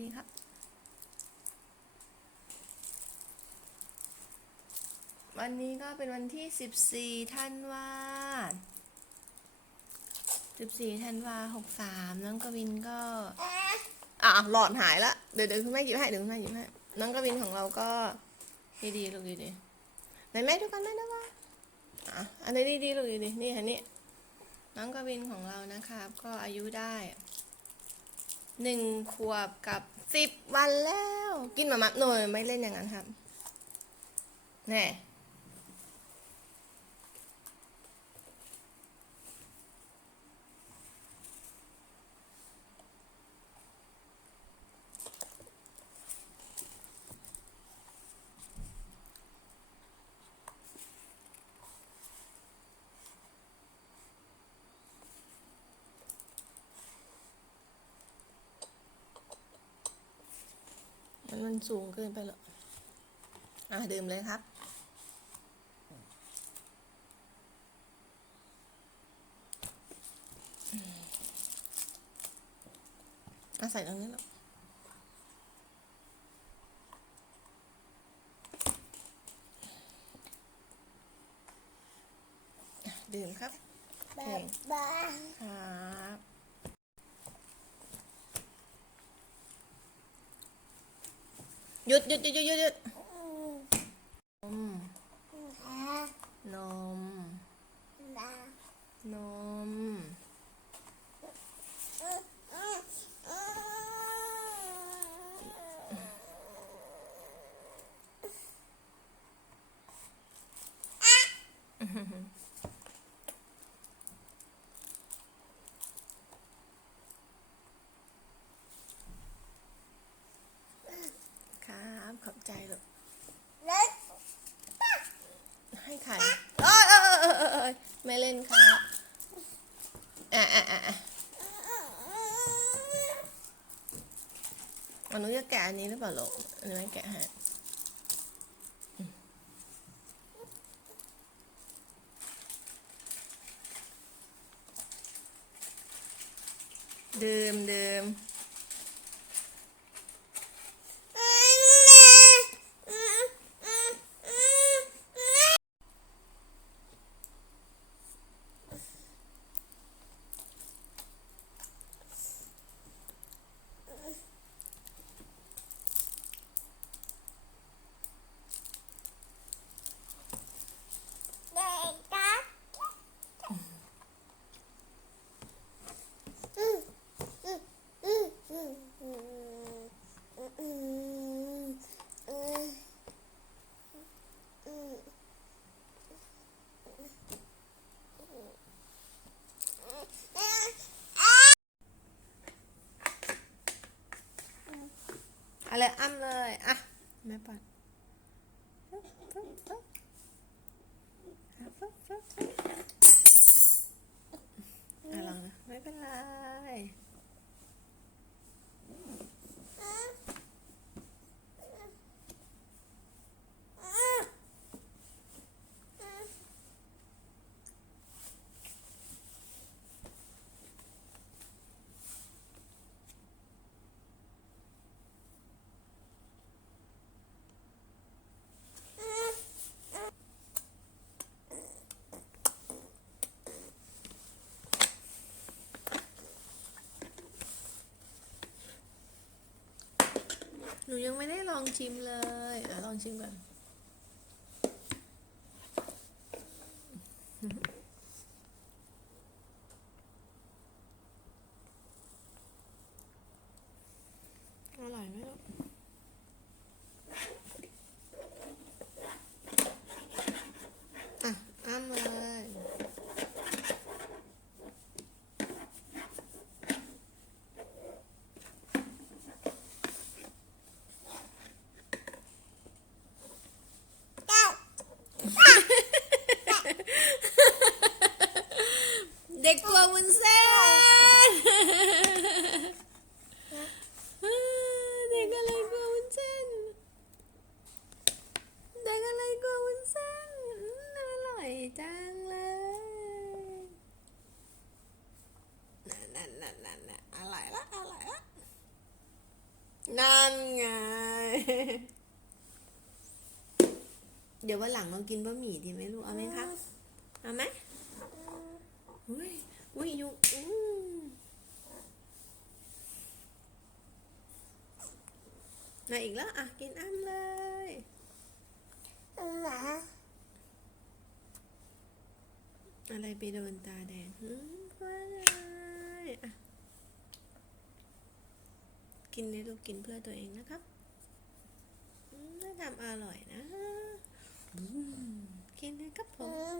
นี่ครับวันนี้ก็เป็นวันที่ 14ธันวา14ธันวา63 น้องกวินก็อะหลอดหายละเดี๋ยวเดี๋ยวคุณแม่หยิบให้เดี๋ยวคุณแม่หยิบให้น้องกวินของเราก็ดีๆลูกดีๆไหนแม่ดูกันแม่ดูกันอะอันนี้ดีๆลูกดีๆนี่ค่ะนี่น้องกวินของเรานะครับ ก็อายุได้ หนึ่งขวบกับสิบวันแล้ว กินหมามัดหน่อยไม่เล่นอย่างนั้นครับแน่ สูงเกินไปหรออะดื่มเลยครับอะใส่ตรงนี้หรอกอะดื่มครับบ้าบ้าครับ หยุดหยุดหยุดหยุดหยุดนมนมนม ครับ ขอบใจลูก เล็ก ให้ใครเอ้ยเอ้ยเอ้ยเอ้ยเอ้ย ไม่เล่นครับอะอะอะอะอนุจะแกะอันนี้หรือเปล่าลูกอันนี้ไม่แกะให้อืมดื่มดื่ม เลยอ้ำเลยอะแม่ปัดฟึ๊บฟึ๊บฟึ๊บอะฟึ๊บฟึ๊บฟึ๊บอะลองนะไม่เป็นไร หนูยังไม่ได้ลองชิมเลย อะ ลองชิมก่อนอร่อยไหมลูกอะอ้ำเลย นั่นไง เดี๋ยววันหลังเรากินบะหมี่ดีไหมลูก เอาไหมคะเอาไหมอุ้ยอุ้ยยุงอืมมาอีกแล้ว อะ กินอ้ำเลยหมาอะไรไปโดนตาแดงอืมว่าไงอะกินเลยลูกกินเพื่อตัวเองนะครับอืมน่าทำอร่อยนะอืม กินเลยครับผม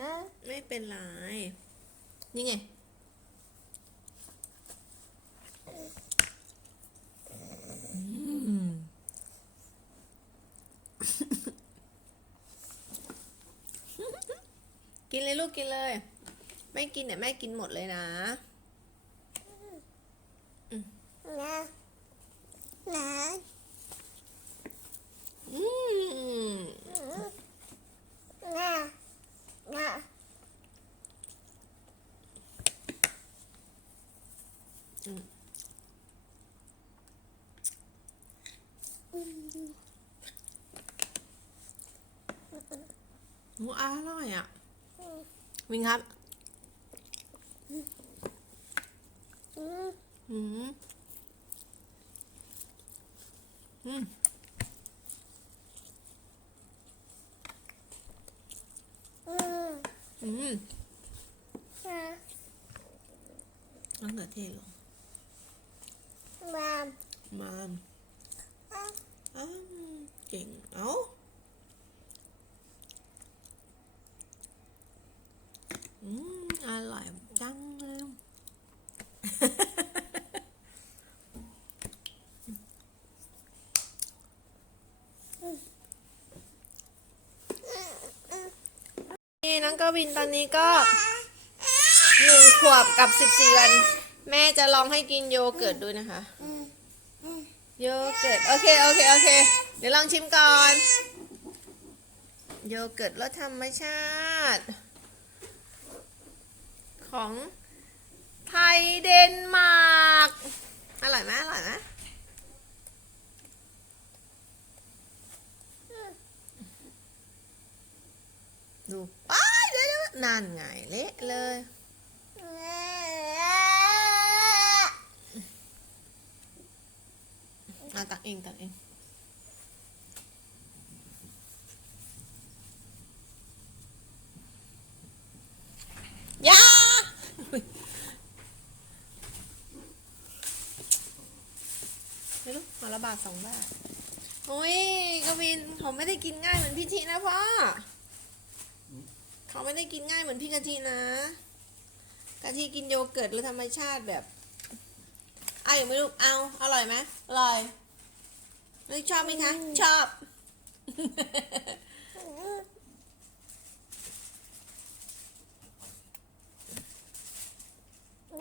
นะไม่เป็นไร นี่ไง กินเลยลูกกินเลย ไม่กินเนี่ยแม่กินหมดเลยนะนะนะ อืม นะนะ หมูอร่อยอะ วินครับ อืม อืมอืมอืมอืมนะน้องเขือเทศลงมามมามอ้าวเก่ง เอ้า อืมอร่อยจังเลยนี่น้องกวินตอนนี้ก็หนึ่งขวบกับสิบสี่วัน แม่จะลองให้กินโยเกิร์ตดูนะคะ โยเกิร์ต โอเค โอเค โอเค เดี๋ยวลองชิมก่อน โยเกิร์ตรสธรรมชาติ ของไทยเดนมาร์ก อร่อยไหมอร่อยไหมดูอ้ายเดี๋ยวนั่นไงเละเลยอะตักเองตักเองอยาไม่รู้มา ละบาทสองบาทโอ้ยกวินเขาไม่ได้กินง่ายเหมือนพี่ทีนะพ่อเขาไม่ได้กินง่ายเหมือนพี่กะทินะกะทิกินโยเกิร์ตหรือธรรมชาติแบบเอาอยู่ไหมลูกเอาอร่อยไหมอร่อยลูกชอบไหมคะชอบ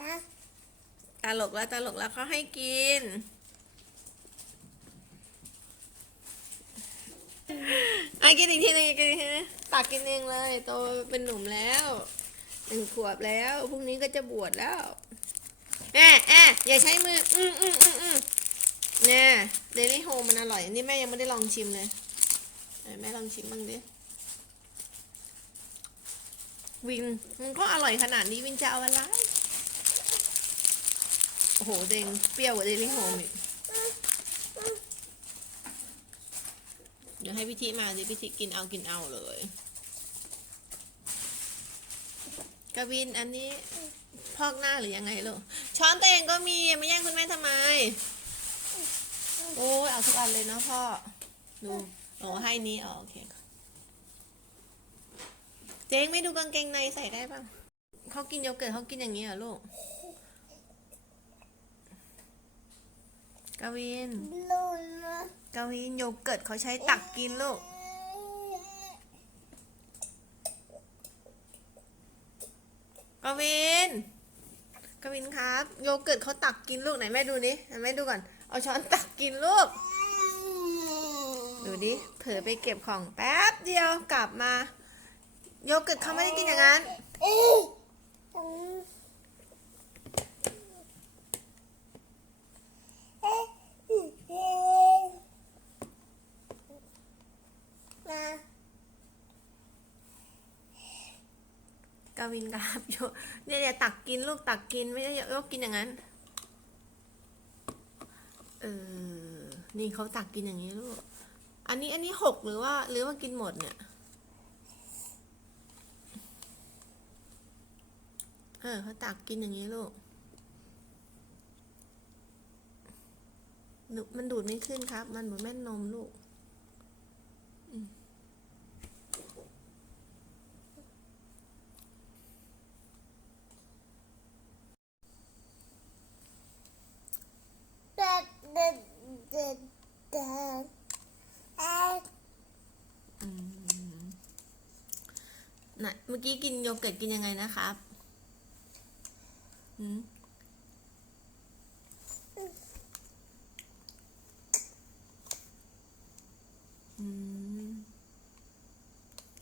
นะตลกแล้วตลกแล้วเขาให้กิน อะ กินอีกทีหนึงกินตักกินเองเลยโตเป็นหนุ่มแล้วหนึ่งขวบแล้วพรุ่งนี้ก็จะบวชแล้วแอะแอะอย่าใช้มือ อืมอืมอืมอืมเนี่ยเดลี่โฮมันอร่อยนี่แม่ยังไม่ได้ลองชิมเลยแม่ลองชิมบ้างดิวินมันก็อร่อยขนาดนี้วินจะเอาอะไร โอ้โหเดงเปรี้ยวกว่าเดลี่โฮมอีก เดี๋ยวให้พิธีมาเดี๋ยวพิธีกินเอากินเอาเลยกวินอันนี้พอกหน้าหรือยังไงลูกช้อนตัวเองก็มีมาแย่งคุณแม่ทำไม โอ้ยเอาทุกอันเลยเนาะพ่อดูโอ้ให้นี้อ๋อโอเคเจ๊งไม่ดูกางเกงในใส่ได้ป่ะเขากินโยเกิร์ตเขากินอย่างนี้เหรอลูกกวินลูนะ กาวินโยเกิร์ตเขาใช้ตักกินลูกกาวินกาวินครับ โยเกิร์ตเขาตักกินลูกไหนแม่ดูดิไหนแม่ดูก่อน เอาช้อนตักกินลูก ดูดิ เผลอไปเก็บของแป๊บเดียวกลับมา โยเกิร์ตเขาไม่ได้กินอย่างนั้น อืมอืมา วินครับโยเนี่ยเนี่ยตักกินลูกตักกินไม่ได้ยกกินอย่างนั้น เออ นี่เขาตักกินอย่างนี้ลูก อันนี้อันนี้หกหรือว่า หรือว่ากินหมดเนี่ยเออเขาตักกินอย่างนี้ลูกมันดูดไม่ขึ้นครับ มันเหมือนแม่นมลูก เด็ดเด็ดเด็ดเด็ดเอ๊ะ อืมไหนเมื่อ กี้กินโยเกิร์ตกินยังไงนะครับอืมอืม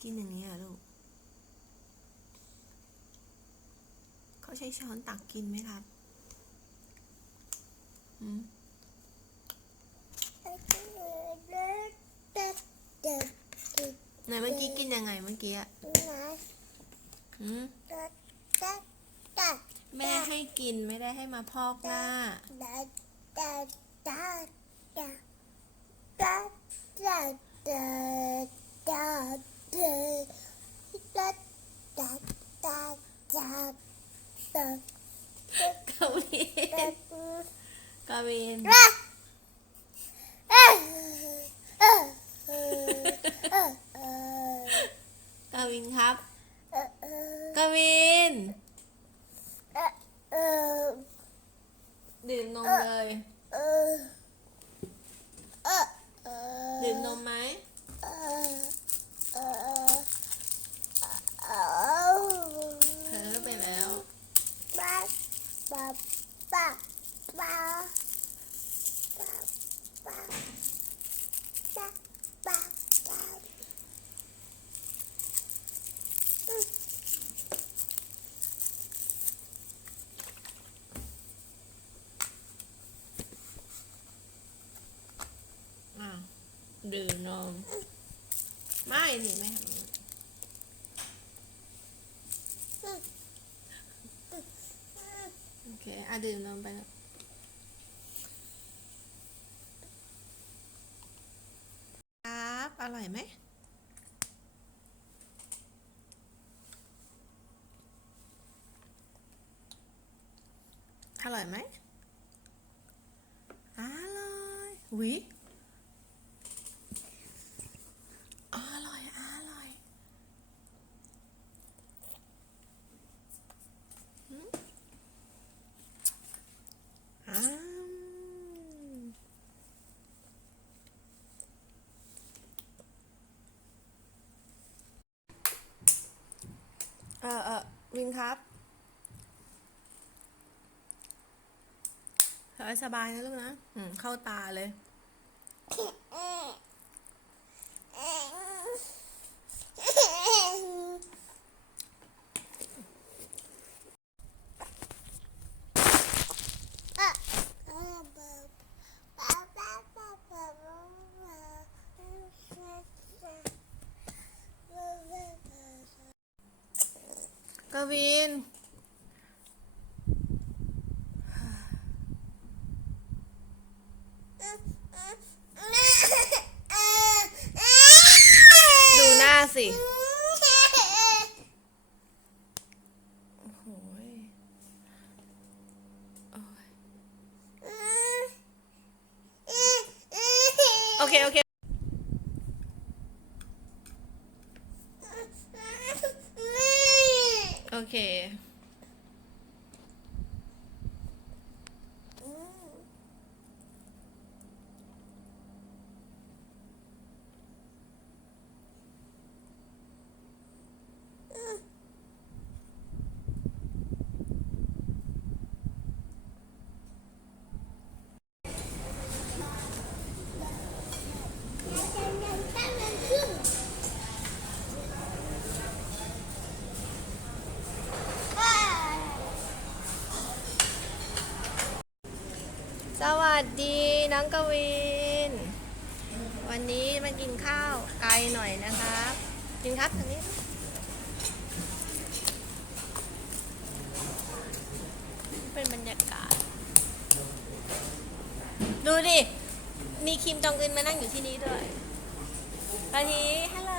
กินอย่างนี้เหรอะลูก เขาใช้ช้อนตักกินไหมครับอืมไหนเมื่อกี้กินยังไงเมื่อกี้อะ แม่ให้กินไม่ได้ให้มาพอกหน้า กวินกวินกวินครับ กวิน ดื่มนมเลย ดื่มนมไหม ดื่มนม ไม่สิไม่ทำโอเคอะดื่มนมไปแล้วครับ อร่อยไหมอร่อยไหมอร่อยวิอร่อย อร่อยหืมอ้ามเออเออวิน ครับสบายนะลูกนะ อืม เข้าตาเลย Really? สดีน้องกวิน วันนี้มากินข้าวไกลหน่อยนะครับ กินครับทางนี้ เป็นบรรยากาศ ดูดิ มีคิมจองอึนมานั่งอยู่ที่นี้ด้วยตอนนี้ฮัลโหล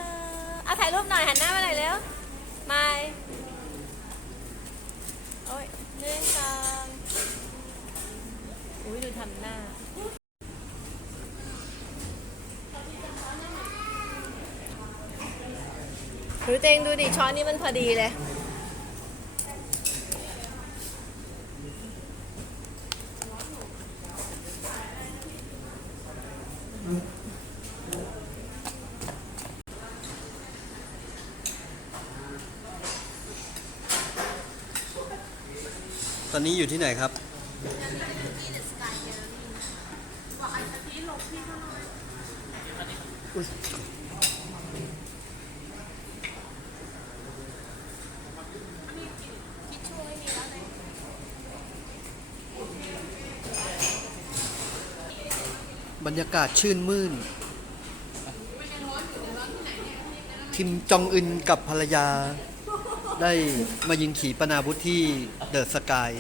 เอาถ่ายรูปหน่อยหันหน้ามาหน่อยแล้วมาโอ้ยเรื่องค่ะ อุ้ยดูทำหน้าดูเตงดูดิช้อนนี้มันพอดีเลย ตอนนี้อยู่ที่ไหนครับ บรรยากาศชื่นมื่น คิมจองอึนกับภรรยา ได้มายิงขี่ปนาวุธที่เดอะสกาย